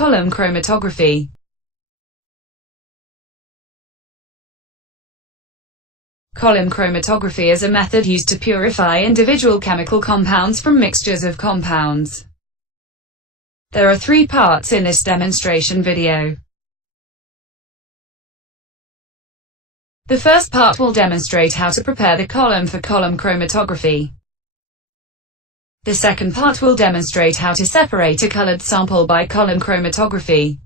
column chromatography. Column chromatography is a method used to purify individual chemical compounds from mixtures of compounds. There are 3 parts in this demonstration video. The first part will demonstrate how to prepare the column for column chromatography. The second part will demonstrate how to separate a colored sample by column chromatography.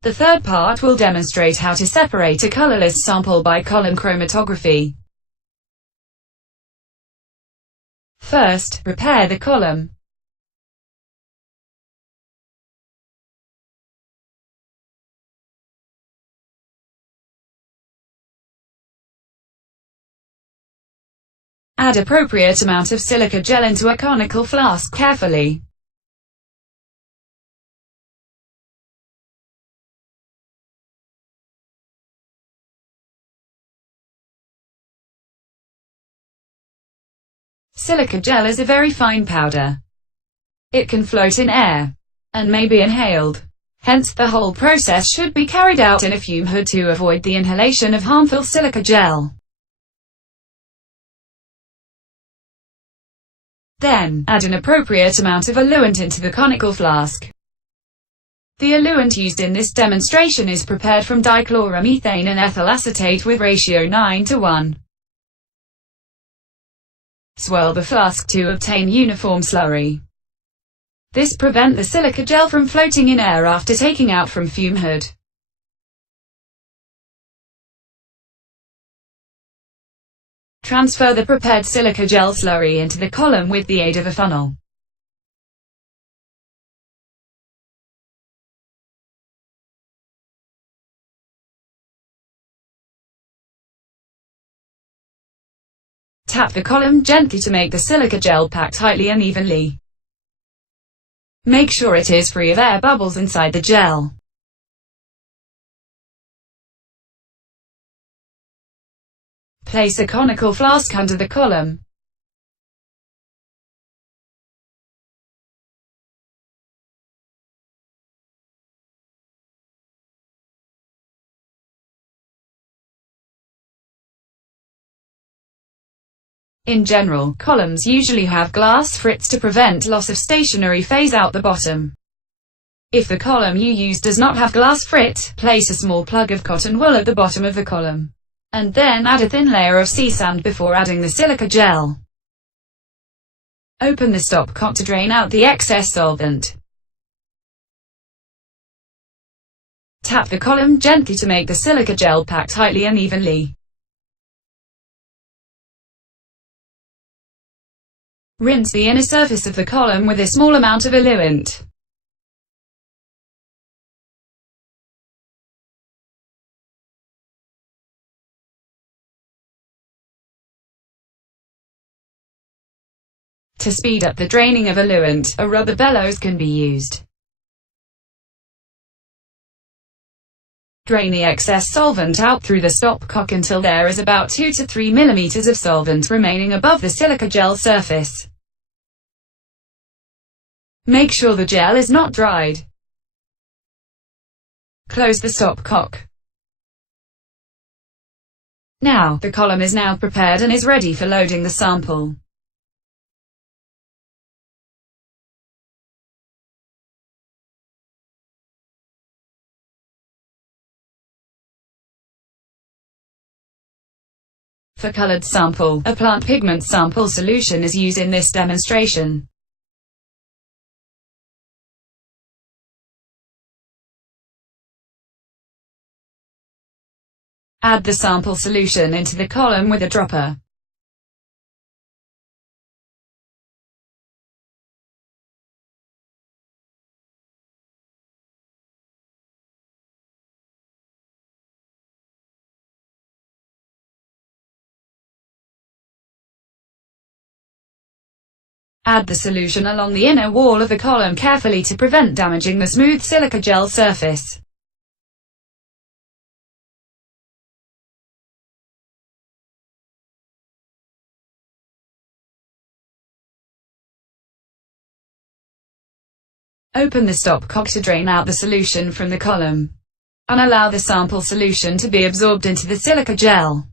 The third part will demonstrate how to separate a colorless sample by column chromatography. First, prepare the column. Add appropriate amount of silica gel into a conical flask carefully. Silica gel is a very fine powder. It can float in air and may be inhaled. Hence, the whole process should be carried out in a fume hood to avoid the inhalation of harmful silica gel. Then, add an appropriate amount of eluent into the conical flask. The eluent used in this demonstration is prepared from dichloromethane and ethyl acetate with ratio 9:1. Swirl the flask to obtain uniform slurry. This prevents the silica gel from floating in air after taking out from fume hood. Transfer the prepared silica gel slurry into the column with the aid of a funnel. Tap the column gently to make the silica gel pack tightly and evenly. Make sure it is free of air bubbles inside the gel. Place a conical flask under the column. In general, columns usually have glass frits to prevent loss of stationary phase out the bottom. If the column you use does not have glass frit, place a small plug of cotton wool at the bottom of the column, and then add a thin layer of sea sand before adding the silica gel. Open the stopcock to drain out the excess solvent. Tap the column gently to make the silica gel pack tightly and evenly. Rinse the inner surface of the column with a small amount of eluent. To speed up the draining of eluent, a rubber bellows can be used. Drain the excess solvent out through the stopcock until there is about 2 to 3 mm of solvent remaining above the silica gel surface. Make sure the gel is not dried. Close the stopcock. Now, the column is now prepared and is ready for loading the sample. For colored sample, a plant pigment sample solution is used in this demonstration. Add the sample solution into the column with a dropper. Add the solution along the inner wall of the column carefully to prevent damaging the smooth silica gel surface. Open the stopcock to drain out the solution from the column, and allow the sample solution to be absorbed into the silica gel.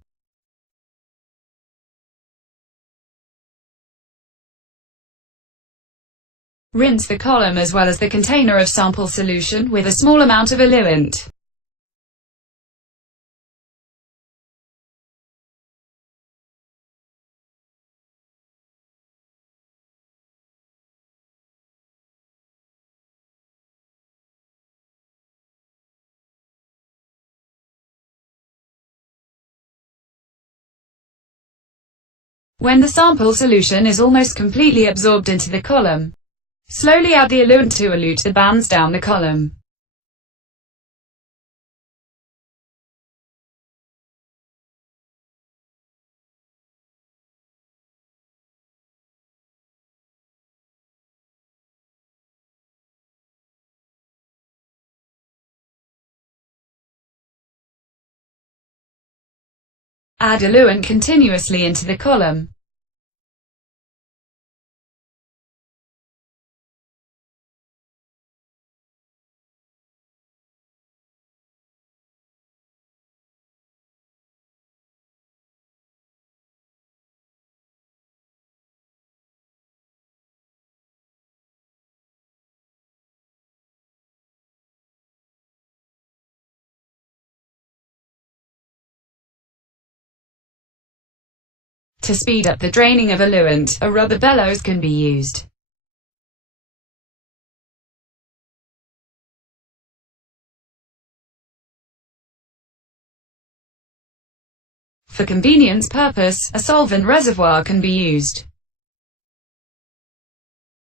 Rinse the column as well as the container of sample solution with a small amount of eluent. When the sample solution is almost completely absorbed into the column, slowly add the eluent to elute the bands down the column. Add eluent continuously into the column. To speed up the draining of eluent, a rubber bellows can be used. For convenience purpose, a solvent reservoir can be used.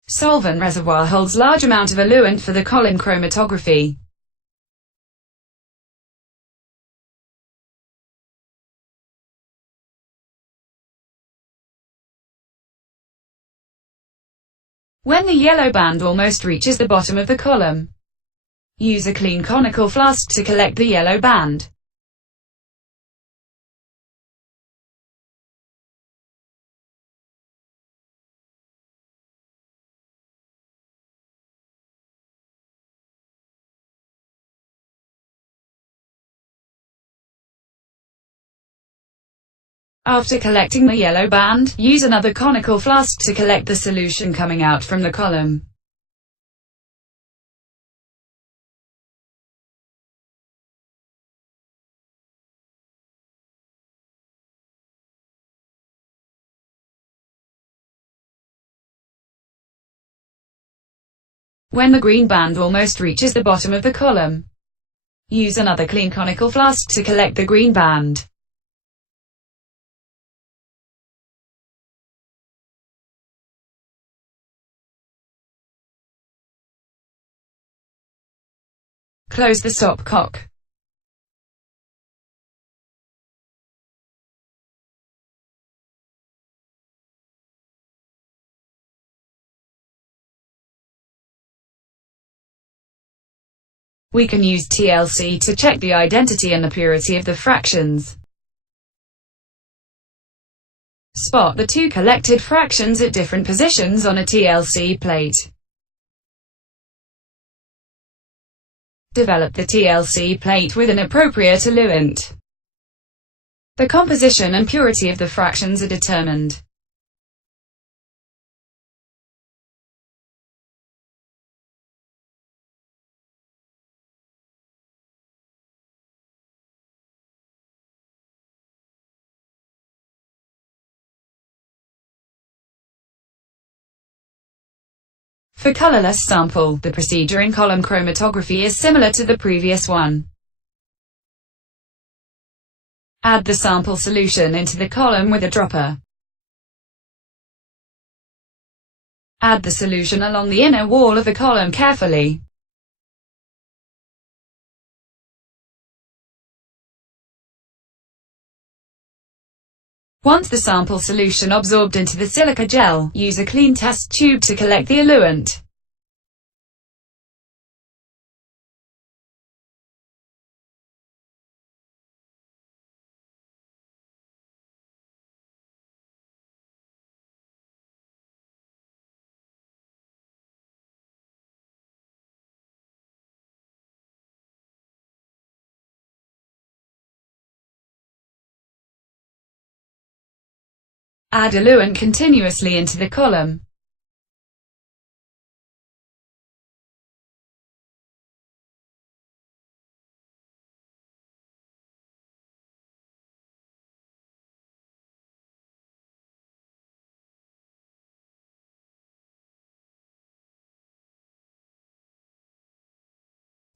Solvent reservoir holds large amount of eluent for the column chromatography. When the yellow band almost reaches the bottom of the column, use a clean conical flask to collect the yellow band. After collecting the yellow band, use another conical flask to collect the solution coming out from the column. When the green band almost reaches the bottom of the column, use another clean conical flask to collect the green band. Close the stopcock. We can use TLC to check the identity and the purity of the fractions. Spot the two collected fractions at different positions on a TLC plate. Develop the TLC plate with an appropriate eluent. The composition and purity of the fractions are determined. For colorless sample, the procedure in column chromatography is similar to the previous one. Add the sample solution into the column with a dropper. Add the solution along the inner wall of the column carefully. Once the sample solution absorbed into the silica gel, use a clean test tube to collect the eluent. Add eluent continuously into the column.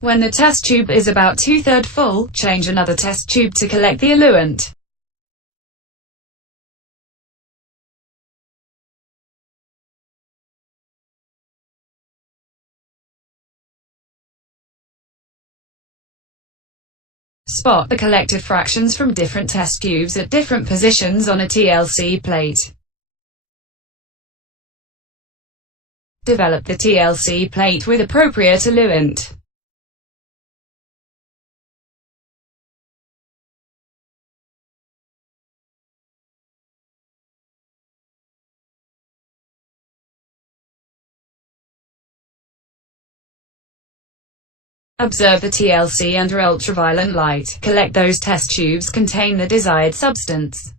When the test tube is about 2/3 full, change another test tube to collect the eluent. Spot the collected fractions from different test tubes at different positions on a TLC plate. Develop the TLC plate with appropriate eluent. Observe the TLC under ultraviolet light. Collect those test tubes contain the desired substance.